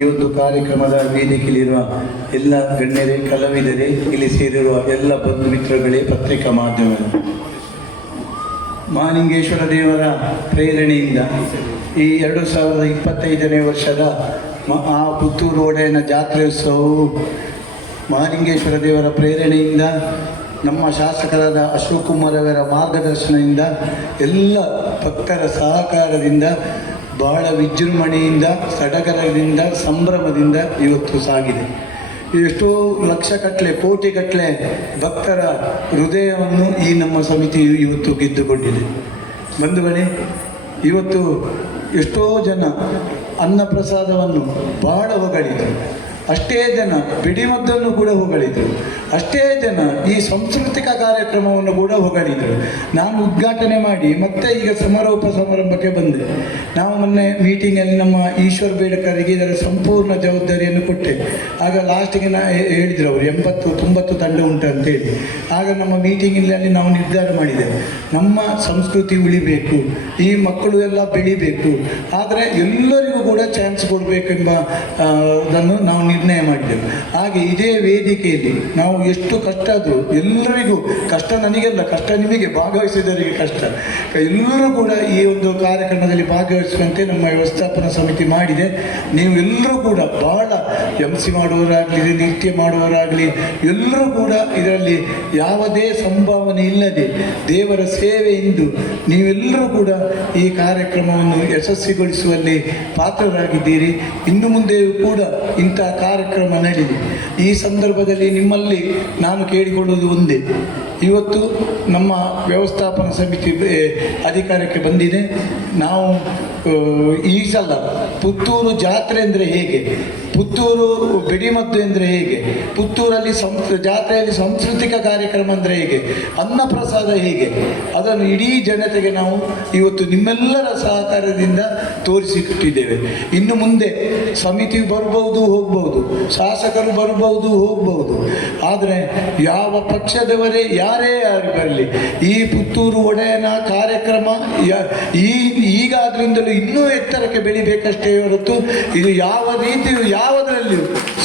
ಈ ಒಂದು ಕಾರ್ಯಕ್ರಮದ ವೇದಿಕೆಯಲ್ಲಿರುವ ಎಲ್ಲ ಗಣ್ಯರೇ, ಕಲಾವಿದರೇ, ಇಲ್ಲಿ ಸೇರಿರುವ ಎಲ್ಲ ಬಂಧು ಮಿತ್ರಗಳೇ, ಪತ್ರಿಕಾ ಮಾಧ್ಯಮ ಮಾಲಿಂಗೇಶ್ವರ ದೇವರ ಪ್ರೇರಣೆಯಿಂದ ಈ ಎರಡು ಸಾವಿರದ ಇಪ್ಪತ್ತೈದನೇ ವರ್ಷದ ಆ ಪುತ್ತೂರು ಒಡೆಯನ ಜಾತ್ರೆ ಮಾಲಿಂಗೇಶ್ವರ ದೇವರ ಪ್ರೇರಣೆಯಿಂದ, ನಮ್ಮ ಶಾಸಕರಾದ ಅಶೋಕ್ ಕುಮಾರ್ ಅವರ ಮಾರ್ಗದರ್ಶನದಿಂದ, ಎಲ್ಲ ಭಕ್ತರ ಸಹಕಾರದಿಂದ ಬಹಳ ವಿಜೃಂಭಣೆಯಿಂದ, ಸಡಗರದಿಂದ, ಸಂಭ್ರಮದಿಂದ ಇವತ್ತು ಸಾಗಿದೆ. ಎಷ್ಟೋ ಲಕ್ಷ ಕಟ್ಟಲೆ ಕೋಟಿ ಭಕ್ತರ ಹೃದಯವನ್ನು ಈ ನಮ್ಮ ಸಮಿತಿಯು ಇವತ್ತು ಗೆದ್ದುಕೊಂಡಿದೆ. ಬಂಧುಗಳೇ, ಇವತ್ತು ಎಷ್ಟೋ ಜನ ಅನ್ನಪ್ರಸಾದವನ್ನು ಬಹಳ ಹೊಗಳಿದರು. ಅಷ್ಟೇ ಜನ ಬಿಡಿಮದ್ದನ್ನು ಕೂಡ ಹೊಗಳಿದರು. ಅಷ್ಟೇ ಜನ ಈ ಸಾಂಸ್ಕೃತಿಕ ಕಾರ್ಯಕ್ರಮವನ್ನು ಕೂಡ ಹೊಗಳಿದರು ನಾನು ಉದ್ಘಾಟನೆ ಮಾಡಿ ಮತ್ತೆ ಈಗ ಸಮಾರೋಪ ಸಮಾರಂಭಕ್ಕೆ ಬಂದೆ. ನಾವು ಮೊನ್ನೆ ಮೀಟಿಂಗಲ್ಲಿ ನಮ್ಮ ಈಶ್ವರ್ ಬೇಡಕರಿಗೆ ಇದರ ಸಂಪೂರ್ಣ ಜವಾಬ್ದಾರಿಯನ್ನು ಕೊಟ್ಟೆ. ಆಗ ಲಾಸ್ಟಿಗೆ ನಾ ಹೇಳಿದ್ರು ಅವರು, ಎಂಬತ್ತು, ತೊಂಬತ್ತು ತಂಡ ಉಂಟು ಅಂತೇಳಿ. ಆಗ ನಮ್ಮ ಮೀಟಿಂಗಿನಲ್ಲಿ ನಾವು ನಿರ್ಧಾರ ಮಾಡಿದೆ ನಮ್ಮ ಸಂಸ್ಕೃತಿ ಉಳಿಬೇಕು, ಈ ಮಕ್ಕಳು ಎಲ್ಲ ಬೆಳಿಬೇಕು, ಆದರೆ ಎಲ್ಲರಿಗೂ ಕೂಡ ಚಾನ್ಸ್ ಕೊಡಬೇಕೆಂಬ ಅದನ್ನು ನಾವು ನಿರ್ಣಯ ಮಾಡಿದೆವು. ಹಾಗೆ ಇದೇ ವೇದಿಕೆಯಲ್ಲಿ ನಾವು ಎಷ್ಟು ಕಷ್ಟ ಅದು ಎಲ್ಲರಿಗೂ ಕಷ್ಟ ನನಗೆಲ್ಲ, ಕಷ್ಟ ನಿಮಗೆ ಭಾಗವಹಿಸಿದವರಿಗೆ ಕಷ್ಟ. ಎಲ್ಲರೂ ಕೂಡ ಈ ಒಂದು ಕಾರ್ಯಕ್ರಮದಲ್ಲಿ ಭಾಗವಹಿಸುವಂತೆ ನಮ್ಮ ವ್ಯವಸ್ಥಾಪನಾ ಸಮಿತಿ ಮಾಡಿದೆ. ನೀವು ಎಲ್ಲರೂ ಕೂಡ ಬಹಳ ಎಂ ಸಿ ಮಾಡುವವರಾಗಲಿ, ನೃತ್ಯ ಮಾಡುವವರಾಗಲಿ, ಎಲ್ಲರೂ ಕೂಡ ಇದರಲ್ಲಿ ಯಾವುದೇ ಸಂಭಾವನೆ ಇಲ್ಲದೆ ದೇವರ ಸೇವೆ ಸೇವೆಯಿಂದ ನೀವೆಲ್ಲರೂ ಕೂಡ ಈ ಕಾರ್ಯಕ್ರಮವನ್ನು ಯಶಸ್ವಿಗೊಳಿಸುವಲ್ಲಿ ಪಾತ್ರರಾಗಿದ್ದೀರಿ. ಇನ್ನು ಮುಂದೆಯೂ ಕೂಡ ಇಂತಹ ಕಾರ್ಯಕ್ರಮ ನಡೆದಿದೆ ಈ ಸಂದರ್ಭದಲ್ಲಿ ನಿಮ್ಮಲ್ಲಿ ನಾನು ಕೇಳಿಕೊಳ್ಳುವುದು ಒಂದೇ. ಇವತ್ತು ನಮ್ಮ ವ್ಯವಸ್ಥಾಪನಾ ಸಮಿತಿ ಅಧಿಕಾರಕ್ಕೆ ಬಂದಿದೆ. ನಾವು ಈ ಸಲ ಪುತ್ತೂರು ಜಾತ್ರೆ ಅಂದರೆ ಹೇಗೆ? ಪುತ್ತೂರು ಬಿಡಿಮದ್ದು ಎಂದರೆ ಹೇಗೆ? ಪುತ್ತೂರಲ್ಲಿ ಸಂಸ್, ಜಾತ್ರೆಯಲ್ಲಿ ಸಾಂಸ್ಕೃತಿಕ ಕಾರ್ಯಕ್ರಮ ಅಂದರೆ ಹೇಗೆ? ಅನ್ನಪ್ರಸಾದ ಹೇಗೆ? ಅದನ್ನು ಇಡೀ ಜನತೆಗೆ ನಾವು ಇವತ್ತು ನಿಮ್ಮೆಲ್ಲರ ಸಹಕಾರದಿಂದ ತೋರಿಸಿಟ್ಟಿದ್ದೇವೆ. ಇನ್ನು ಮುಂದೆ ಸಮಿತಿ ಬರಬಹುದು ಹೋಗ್ಬೋದು. ಶಾಸಕರು ಬರಬಹುದು ಹೋಗ್ಬೋದು. ಆದರೆ ಯಾವ ಪಕ್ಷದವರೇ, ಯಾರೇ ಯಾರು ಬರಲಿ, ಈ ಪುತ್ತೂರು ಒಡೆಯನ ಕಾರ್ಯಕ್ರಮ ಈಗ ಈ, ಈಗಾದ್ರಿಂದಲೂ ಇನ್ನೂ ಎತ್ತರಕ್ಕೆ ಬೆಳಿಬೇಕಷ್ಟೇ ಹೊರತು ಇದು ಯಾವ ರೀತಿ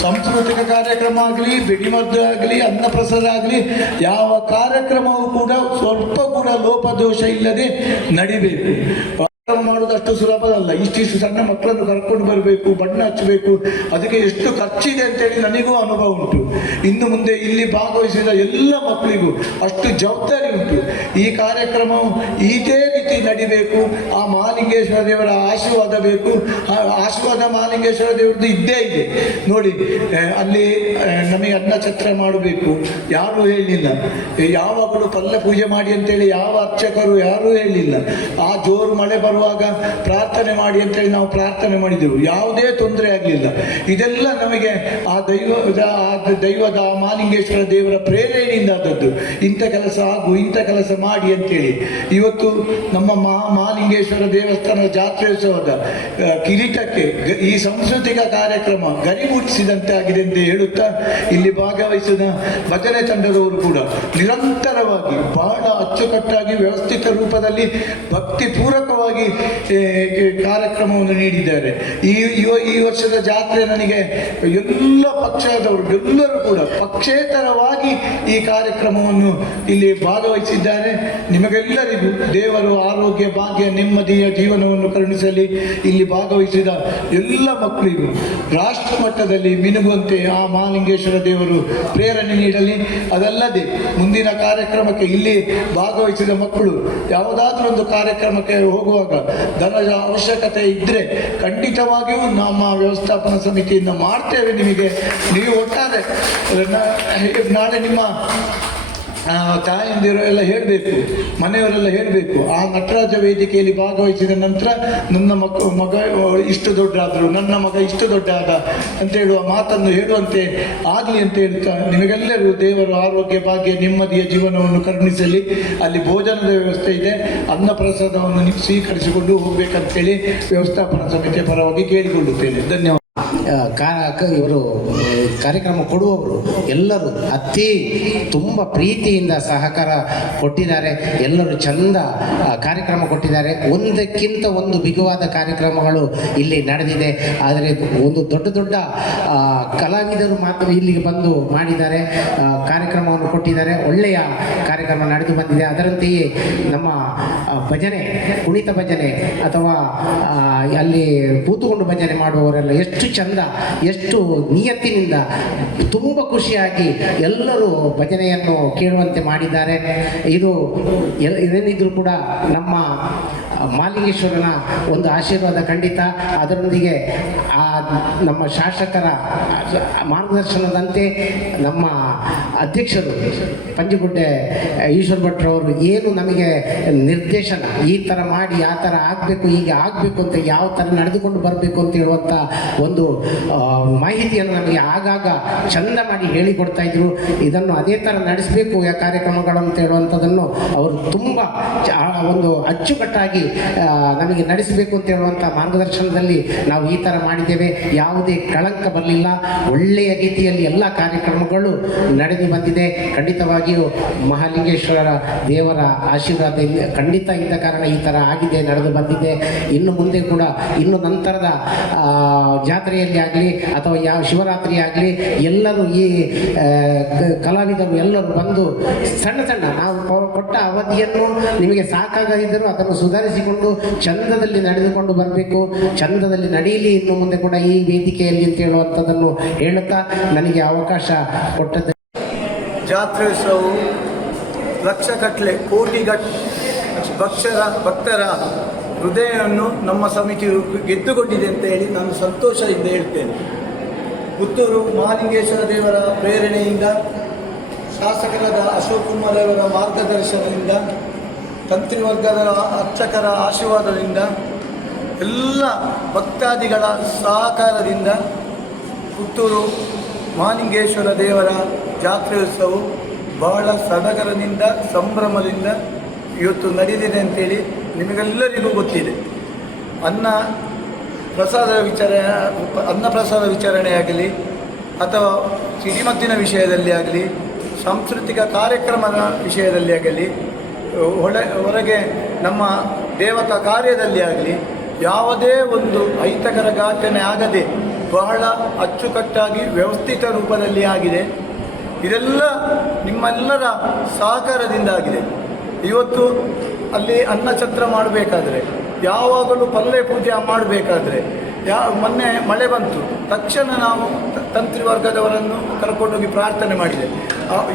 ಸಾಂಸ್ಕೃತಿಕ ಕಾರ್ಯಕ್ರಮ ಆಗಲಿ ಬಿಡಿಮದ್ದು ಆಗಲಿ, ಅನ್ನಪ್ರಸಾದ ಆಗಲಿ, ಯಾವ ಕಾರ್ಯಕ್ರಮವೂ ಕೂಡ ಸ್ವಲ್ಪ ಕೂಡ ಲೋಪದೋಷ ಇಲ್ಲದೆ ನಡಿಬೇಕು. ಮಾಡುವುದು ಅಷ್ಟು ಸುಲಭ ಅಲ್ಲ. ಇಷ್ಟಿಷ್ಟು ಸಣ್ಣ ಮಕ್ಕಳನ್ನು ಕರ್ಕೊಂಡು ಬರಬೇಕು, ಬಣ್ಣ ಹಚ್ಚಬೇಕು. ಅದಕ್ಕೆ ಎಷ್ಟು ಖರ್ಚಿದೆ ಅಂತೇಳಿ ನನಗೂ ಅನುಭವ ಉಂಟು. ಇನ್ನು ಮುಂದೆ ಇಲ್ಲಿ ಭಾಗವಹಿಸಿದ ಎಲ್ಲ ಮಕ್ಕಳಿಗೂ ಅಷ್ಟು ಜವಾಬ್ದಾರಿ ಉಂಟು. ಈ ಕಾರ್ಯಕ್ರಮವು ರೀತಿ ನಡಿಬೇಕು, ಆ ಮಹಾಲಿಂಗೇಶ್ವರ ದೇವರ ಆಶೀರ್ವಾದ ಬೇಕು, ಆ ಆಶೀರ್ವಾದ ಮಹಾಲಿಂಗೇಶ್ವರ ದೇವರದ್ದು ಇದ್ದೇ ಇದೆ. ನೋಡಿ ಅಲ್ಲಿ ನಮಗೆ ಅನ್ನ ಛತ್ರ ಮಾಡಬೇಕು. ಯಾರೂ ಹೇಳಲಿಲ್ಲ ಯಾವಾಗಲೂ ಪಲ್ಲ ಪೂಜೆ ಮಾಡಿ ಅಂತೇಳಿ ಯಾವ ಅರ್ಚಕರು ಯಾರೂ ಹೇಳಲಿಲ್ಲ ಆ ಜೋರು ಮಳೆ ಬರುವಾಗ ಪ್ರಾರ್ಥನೆ ಮಾಡಿ ಅಂತೇಳಿ ನಾವು ಪ್ರಾರ್ಥನೆ ಮಾಡಿದೆವು. ಯಾವುದೇ ತೊಂದರೆ ಆಗಲಿಲ್ಲ. ಇದೆಲ್ಲ ನಮಗೆ ಆ ದೈವದ ದೈವದ, ಆ ಮಹಾಲಿಂಗೇಶ್ವರ ದೇವರ ಪ್ರೇರಣೆಯಿಂದ ಆದದ್ದು. ಇಂಥ ಕೆಲಸ ಆಗು, ಇಂಥ ಕೆಲಸ ಮಾಡಿ ಅಂತೇಳಿ. ಇವತ್ತು ನಮ್ಮ ಮಹಾ ಮಹಾಲಿಂಗೇಶ್ವರ ದೇವಸ್ಥಾನದ ಜಾತ್ರೋತ್ಸವದ ಕಿರೀಟಕ್ಕೆ ಈ ಸಾಂಸ್ಕೃತಿಕ ಕಾರ್ಯಕ್ರಮ ಗರಿಮೂಡಿಸಿದಂತೆ ಆಗಿದೆ ಅಂತ ಹೇಳುತ್ತಾ ಇಲ್ಲಿ ಭಾಗವಹಿಸಿದ ಭಜನೆ ತಂಡದವರು ಕೂಡ ನಿರಂತರವಾಗಿ ಬಹಳ ಅಚ್ಚುಕಟ್ಟಾಗಿ ವ್ಯವಸ್ಥಿತ ರೂಪದಲ್ಲಿ ಭಕ್ತಿ ಭಕ್ತಿಪೂರ್ವಕವಾಗಿ ಕೆ- ಕಾರ್ಯಕ್ರಮವನ್ನು ನೀಡಿದ್ದಾರೆ. ಈ, ಈ- ವರ್ಷದ ಜಾತ್ರೆ ನನಗೆ ಎಲ್ಲ ಪಕ್ಷದವರು, ಎಲ್ಲರೂ ಕೂಡ ಪಕ್ಷೇತರವಾಗಿ ಈ ಕಾರ್ಯಕ್ರಮವನ್ನು ಇಲ್ಲಿ ಭಾಗವಹಿಸಿದ್ದಾರೆ. ನಿಮಗೆಲ್ಲರಿಗೂ ದೇವರು ಆರೋಗ್ಯ, ಭಾಗ್ಯ, ನೆಮ್ಮದಿಯ ಜೀವನವನ್ನು ಕರುಣಿಸಲಿ. ಇಲ್ಲಿ ಭಾಗವಹಿಸಿದ ಎಲ್ಲ ಮಕ್ಕಳಿಗೂ ರಾಷ್ಟ್ರ ಮಟ್ಟದಲ್ಲಿ ಮಿನುಗುವಂತೆ ಆ ಮಹಾಲಿಂಗೇಶ್ವರ ದೇವರು ಪ್ರೇರಣೆ ನೀಡಲಿ. ಅದಲ್ಲದೆ ಮುಂದಿನ ಕಾರ್ಯಕ್ರಮಕ್ಕೆ ಇಲ್ಲಿ ಭಾಗವಹಿಸಿದ ಮಕ್ಕಳು ಯಾವುದಾದ್ರೂ ಒಂದು ಕಾರ್ಯಕ್ರಮಕ್ಕೆ ಹೋಗುವಾಗ ಧನದ ಅವಶ್ಯಕತೆ ಇದ್ದರೆ ಖಂಡಿತವಾಗಿಯೂ ನಮ್ಮ ವ್ಯವಸ್ಥಾಪನಾ ಸಮಿತಿಯಿಂದ ಮಾಡ್ತೇವೆ ನಿಮಗೆ. ನೀವು ಒಟ್ಟಾರೆ ನಾಳೆ ನಿಮ್ಮ ತಾಯಂದಿರು ಎಲ್ಲ ಹೇಳಬೇಕು, ಮನೆಯವರೆಲ್ಲ ಹೇಳಬೇಕು, ಆ ನಟರಾಜ ವೇದಿಕೆಯಲ್ಲಿ ಭಾಗವಹಿಸಿದ ನಂತರ ನನ್ನ ಮಗ ಮಗ ಇಷ್ಟು ದೊಡ್ಡಾದರು, ನನ್ನ ಮಗ ಇಷ್ಟು ದೊಡ್ಡ ಆದ ಅಂತ ಹೇಳುವ ಮಾತನ್ನು ಹೇಳುವಂತೆ ಆಗಲಿ ಅಂತ ಹೇಳ್ತಾ, ನಿಮಗೆಲ್ಲರೂ ದೇವರು ಆರೋಗ್ಯ, ಭಾಗ್ಯ, ನೆಮ್ಮದಿಯ ಜೀವನವನ್ನು ಕರುಣಿಸಲಿ. ಅಲ್ಲಿ ಭೋಜನದ ವ್ಯವಸ್ಥೆ ಇದೆ ಅನ್ನ ಪ್ರಸಾದವನ್ನು ಸ್ವೀಕರಿಸಿಕೊಂಡು ಹೋಗಬೇಕಂತೇಳಿ ವ್ಯವಸ್ಥಾಪನಾ ಸಮಿತಿಯ ಪರವಾಗಿ ಕೇಳಿಕೊಳ್ಳುತ್ತೇನೆ. ಧನ್ಯವಾದ. ಇವರು ಕಾರ್ಯಕ್ರಮ ಕೊಡುವವರು ಎಲ್ಲರೂ ಅತಿ ತುಂಬ ಪ್ರೀತಿಯಿಂದ ಸಹಕಾರ ಕೊಟ್ಟಿದ್ದಾರೆ. ಎಲ್ಲರೂ ಚಂದ ಕಾರ್ಯಕ್ರಮ ಕೊಟ್ಟಿದ್ದಾರೆ. ಒಂದಕ್ಕಿಂತ ಒಂದು ಬಿಗುವಾದ ಕಾರ್ಯಕ್ರಮಗಳು ಇಲ್ಲಿ ನಡೆದಿದೆ. ಆದರೆ ಒಂದು ದೊಡ್ಡ ದೊಡ್ಡ ಕಲಾವಿದರು ಮಾತ್ರ ಇಲ್ಲಿಗೆ ಬಂದು ಮಾಡಿದ್ದಾರೆ ಕಾರ್ಯಕ್ರಮವನ್ನು ಕೊಟ್ಟಿದ್ದಾರೆ. ಒಳ್ಳೆಯ ಕಾರ್ಯಕ್ರಮ ನಡೆದು ಬಂದಿದೆ. ಅದರಂತೆಯೇ ನಮ್ಮ ಭಜನೆ ಕುಣಿತ ಭಜನೆ ಅಥವಾ ಅಲ್ಲಿ ಕೂತುಕೊಂಡು ಭಜನೆ ಮಾಡುವವರೆಲ್ಲ ಎಷ್ಟು ಚಂದ ಎಷ್ಟು ನಿಯತ್ತಿನಿಂದ ತುಂಬ ಖುಷಿಯಾಗಿ ಎಲ್ಲರೂ ಭಜನೆಯನ್ನು ಕೇಳುವಂತೆ ಮಾಡಿದ್ದಾರೆ. ಇದು ಏನಿದ್ರು ಕೂಡ ನಮ್ಮ ಮಾಲಿಂಗೇಶ್ವರನ ಒಂದು ಆಶೀರ್ವಾದ ಖಂಡಿತ. ಅದರೊಂದಿಗೆ ಆ ನಮ್ಮ ಶಾಸಕರ ಮಾರ್ಗದರ್ಶನದಂತೆ ನಮ್ಮ ಅಧ್ಯಕ್ಷರು ಪಂಜಗುಡ್ಡೆ ಈಶ್ವರ ಭಟ್ರವರು ಏನು ನಮಗೆ ನಿರ್ದೇಶನ ಈ ಥರ ಮಾಡಿ, ಆ ಥರ ಆಗಬೇಕು, ಹೀಗೆ ಆಗಬೇಕು ಅಂತ ಯಾವ ಥರ ನಡೆದುಕೊಂಡು ಬರಬೇಕು ಅಂತ ಹೇಳುವಂಥ ಒಂದು ಮಾಹಿತಿಯನ್ನು ನಮಗೆ ಆಗಾಗ ಚಂದ ಮಾಡಿ ಹೇಳಿಕೊಡ್ತಾ ಇದ್ರು. ಇದನ್ನು ಅದೇ ಥರ ನಡೆಸಬೇಕು ಯಾವ ಕಾರ್ಯಕ್ರಮಗಳು ಅಂತ ಹೇಳುವಂಥದ್ದನ್ನು ಅವರು ತುಂಬ ಒಂದು ಅಚ್ಚುಕಟ್ಟಾಗಿ ನಮಗೆ ನಡೆಸಬೇಕು ಅಂತ ಹೇಳುವಂಥ ಮಾರ್ಗದರ್ಶನದಲ್ಲಿ ನಾವು ಈ ಥರ ಮಾಡಿದ್ದೇವೆ. ಯಾವುದೇ ಕಳಂಕ ಬರಲಿಲ್ಲ. ಒಳ್ಳೆಯ ರೀತಿಯಲ್ಲಿ ಎಲ್ಲ ಕಾರ್ಯಕ್ರಮಗಳು ನಡೆದು ಬಂದಿದೆ. ಖಂಡಿತವಾಗಿಯೂ ಮಹಾಲಿಂಗೇಶ್ವರರ ದೇವರ ಆಶೀರ್ವಾದ ಖಂಡಿತ ಇದ್ದ ಕಾರಣ ಈ ಥರ ಆಗಿದೆ, ನಡೆದು ಬಂದಿದೆ. ಇನ್ನು ಮುಂದೆ ಕೂಡ, ಇನ್ನು ನಂತರದ ಜಾತ್ರೆಯಲ್ಲಿ ಆಗಲಿ ಅಥವಾ ಯಾವ ಶಿವರಾತ್ರಿ ಆಗಲಿ ಎಲ್ಲರೂ ಈ ಕಲಾವಿದರು ಎಲ್ಲರೂ ಬಂದು ಸಣ್ಣ ಸಣ್ಣ ನಾವು ಕೊಟ್ಟ ಅವಧಿಯನ್ನು ನಿಮಗೆ ಸಾಕಾಗದಿದ್ದರೂ ಅದನ್ನು ಸುಧಾರಿಸಿಕೊಂಡು ಚಂದದಲ್ಲಿ ನಡೆದುಕೊಂಡು ಬರಬೇಕು, ಚಂದದಲ್ಲಿ ನಡೆಯಲಿ ಇನ್ನು ಮುಂದೆ ಕೂಡ ಈ ವೇದಿಕೆಯಲ್ಲಿ ಅಂತ ಹೇಳುವಂಥದ್ದನ್ನು ಹೇಳುತ್ತಾ ನನಗೆ ಅವಕಾಶ ಕೊಟ್ಟದ್ದು ಜಾತ್ರೋತ್ಸವವು ಲಕ್ಷಗಟ್ಟಲೆ ಕೋಟಿಗಟ್ ಭಕ್ಷರ ಭಕ್ತರ ಹೃದಯವನ್ನು ನಮ್ಮ ಸಮಿತಿಯು ಗೆದ್ದುಕೊಂಡಿದೆ ಅಂತ ಹೇಳಿ ನಾನು ಸಂತೋಷದಿಂದ ಹೇಳ್ತೇನೆ. ಪುತ್ತೂರು ಮಹಾಲಿಂಗೇಶ್ವರ ದೇವರ ಪ್ರೇರಣೆಯಿಂದ, ಶಾಸಕರಾದ ಅಶೋಕ್ ಕುಮಾರ್ ಅವರ ಮಾರ್ಗದರ್ಶನದಿಂದ ತಂತ್ರಿವರ್ಗದ ಅರ್ಚಕರ ಆಶೀರ್ವಾದದಿಂದ ಎಲ್ಲ ಭಕ್ತಾದಿಗಳ ಸಹಕಾರದಿಂದ ಪುತ್ತೂರು ಮಹಾಲಿಂಗೇಶ್ವರ ದೇವರ ಜಾತ್ರೆಯೋತ್ಸವವು ಬಹಳ ಸಡಗರದಿಂದ, ಸಂಭ್ರಮದಿಂದ ಇವತ್ತು ನಡೆದಿದೆ ಅಂತೇಳಿ ನಿಮಗೆಲ್ಲರಿಗೂ ಗೊತ್ತಿದೆ. ಅನ್ನ ಪ್ರಸಾದ ವಿಚಾರ, ಅನ್ನ ಪ್ರಸಾದ ವಿಚಾರಣೆಯಾಗಲಿ ಅಥವಾ ಸಿಡಿಮದ್ದಿನ ವಿಷಯದಲ್ಲಿ ಆಗಲಿ, ಸಾಂಸ್ಕೃತಿಕ ಕಾರ್ಯಕ್ರಮದ ವಿಷಯದಲ್ಲಿ ಆಗಲಿ ಹೊಳೆ, ಹೊರಗೆ ನಮ್ಮ ದೇವತಾ ಕಾರ್ಯದಲ್ಲಿ ಆಗಲಿ, ಯಾವುದೇ ಒಂದು ಅಹಿತಕರ ಘಟನೆ ಆಗದೆ ಬಹಳ ಅಚ್ಚುಕಟ್ಟಾಗಿ ವ್ಯವಸ್ಥಿತ ರೂಪದಲ್ಲಿ ಆಗಿದೆ. ಇದೆಲ್ಲ ನಿಮ್ಮೆಲ್ಲರ ಸಹಕಾರದಿಂದ ಆಗಿದೆ. ಇವತ್ತು ಅಲ್ಲಿ ಅನ್ನಛತ್ರ ಮಾಡಬೇಕಾದ್ರೆ, ಯಾವಾಗಲೂ ಪಲ್ಲೆ ಪೂಜೆ ಮಾಡಬೇಕಾದ್ರೆ, ಯಾ, ಮೊನ್ನೆ ಮಳೆ ಬಂತು, ತಕ್ಷಣ ನಾವು ತಂತ್ರಿ ವರ್ಗದವರನ್ನು ಕರ್ಕೊಂಡೋಗಿ ಪ್ರಾರ್ಥನೆ ಮಾಡಿದೆ.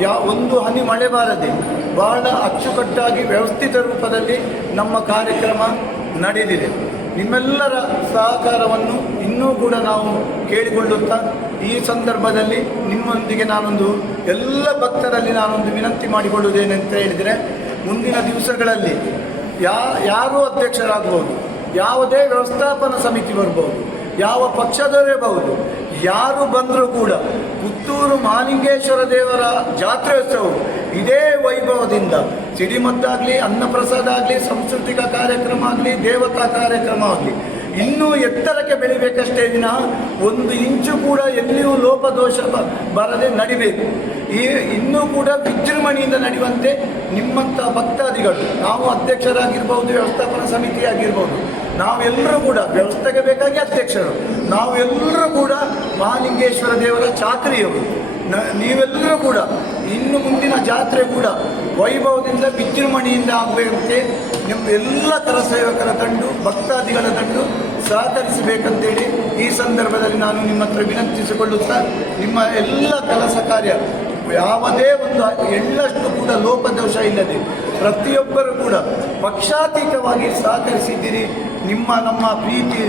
ಯಾ, ಒಂದು ಹನಿ ಮಳೆ ಬಾರದೆ ಬಹಳ ಅಚ್ಚುಕಟ್ಟಾಗಿ ವ್ಯವಸ್ಥಿತ ರೂಪದಲ್ಲಿ ನಮ್ಮ ಕಾರ್ಯಕ್ರಮ ನಡೆದಿದೆ. ನಿಮ್ಮೆಲ್ಲರ ಸಹಕಾರವನ್ನು ಇನ್ನೂ ಕೂಡ ನಾವು ಕೇಳಿಕೊಳ್ಳುತ್ತಾ ಈ ಸಂದರ್ಭದಲ್ಲಿ ನಿಮ್ಮೊಂದಿಗೆ ನಾನೊಂದು ಎಲ್ಲ ಭಕ್ತರಲ್ಲಿ ನಾನೊಂದು ವಿನಂತಿ ಮಾಡಿಕೊಳ್ಳುವುದೇನೆಂತ ಹೇಳಿದರೆ, ಮುಂದಿನ ದಿವಸಗಳಲ್ಲಿ ಯಾ, ಯಾರೂ ಅಧ್ಯಕ್ಷರಾಗಬಹುದು ಯಾವುದೇ ವ್ಯವಸ್ಥಾಪನಾ ಸಮಿತಿ ಬರ್ಬೋದು, ಯಾವ ಪಕ್ಷದವರೇ ಯಾರು ಬಂದರೂ ಕೂಡ ಪುತ್ತೂರು ಮಾಲಿಂಗೇಶ್ವರ ದೇವರ ಜಾತ್ರೋತ್ಸವ ಇದೇ ವೈಭವದಿಂದ ಸಿಡಿಮದ್ದಾಗಲಿ, ಅನ್ನಪ್ರಸಾದ ಆಗಲಿ, ಸಾಂಸ್ಕೃತಿಕ ಕಾರ್ಯಕ್ರಮ ಆಗಲಿ, ದೇವತಾ ಕಾರ್ಯಕ್ರಮ ಆಗಲಿ, ಇನ್ನೂ ಎತ್ತರಕ್ಕೆ ಬೆಳಿಬೇಕಷ್ಟೇ ದಿನ ಒಂದು ಇಂಚು ಕೂಡ ಎಲ್ಲಿಯೂ ಲೋಪದೋಷ ಬರದೆ ನಡಿಬೇಕು. ಈ, ಇನ್ನೂ ಕೂಡ ವಿಜೃಂಭಣೆಯಿಂದ ನಡೆಯುವಂತೆ ನಿಮ್ಮಂಥ ಭಕ್ತಾದಿಗಳು, ನಾವು ಅಧ್ಯಕ್ಷರಾಗಿರ್ಬೋದು, ವ್ಯವಸ್ಥಾಪನಾ ಸಮಿತಿ ಆಗಿರ್ಬೋದು ನಾವೆಲ್ಲರೂ ಕೂಡ ವ್ಯವಸ್ಥೆಗೆ ಬೇಕಾಗಿ ಅಧ್ಯಕ್ಷರು. ನಾವೆಲ್ಲರೂ ಕೂಡ ಮಹಾಲಿಂಗೇಶ್ವರ ದೇವರ ಚಾಕರಿಯವರು. ನ- ನೀವೆಲ್ಲರೂ ಕೂಡ ಇನ್ನು ಮುಂದಿನ ಜಾತ್ರೆ ಕೂಡ ವೈಭವದಿಂದ ವಿಜೃಂಭಣೆಯಿಂದ ಆಗಬೇಕಂತೆ ನಿಮ್ಮ ಎಲ್ಲ ಕರಸೇವಕರ ತಂಡು, ಭಕ್ತಾದಿಗಳ ತಂಡು ಸಹಕರಿಸಬೇಕಂತೇಳಿ ಈ ಸಂದರ್ಭದಲ್ಲಿ ನಾನು ನಿಮ್ಮ ಹತ್ರ ವಿನಂತಿಸಿಕೊಳ್ಳುತ್ತಾ ನಿಮ್ಮ ಎಲ್ಲ ಕೆಲಸ ಕಾರ್ಯ ಯಾವುದೇ ಒಂದು ಎಳ್ಳಷ್ಟು ಕೂಡ ಲೋಪದೋಷ ಇಲ್ಲದೆ ಪ್ರತಿಯೊಬ್ಬರು ಕೂಡ ಪಕ್ಷಾತೀತವಾಗಿ ಸಹಕರಿಸಿದ್ದೀರಿ. ನಿಮ್ಮ, ನಮ್ಮ ಪ್ರೀತಿ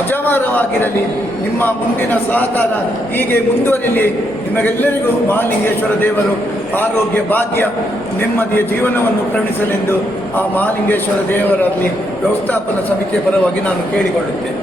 ಅಜಮಾರವಾಗಿರಲಿ ನಿಮ್ಮ ಮುಂದಿನ ಸಹಕಾರ ಹೀಗೆ ಮುಂದುವರಿಲಿ. ನಿಮಗೆಲ್ಲರಿಗೂ ಮಹಾಲಿಂಗೇಶ್ವರ ದೇವರು ಆರೋಗ್ಯ ಭಾಗ್ಯ, ನೆಮ್ಮದಿಯ ಜೀವನವನ್ನು ಕರುಣಿಸಲೆಂದು ಆ ಮಹಾಲಿಂಗೇಶ್ವರ ದೇವರಲ್ಲಿ ವ್ಯವಸ್ಥಾಪನಾ ಸಮಿತಿಯ ಪರವಾಗಿ ನಾನು ಕೇಳಿಕೊಳ್ಳುತ್ತೇನೆ.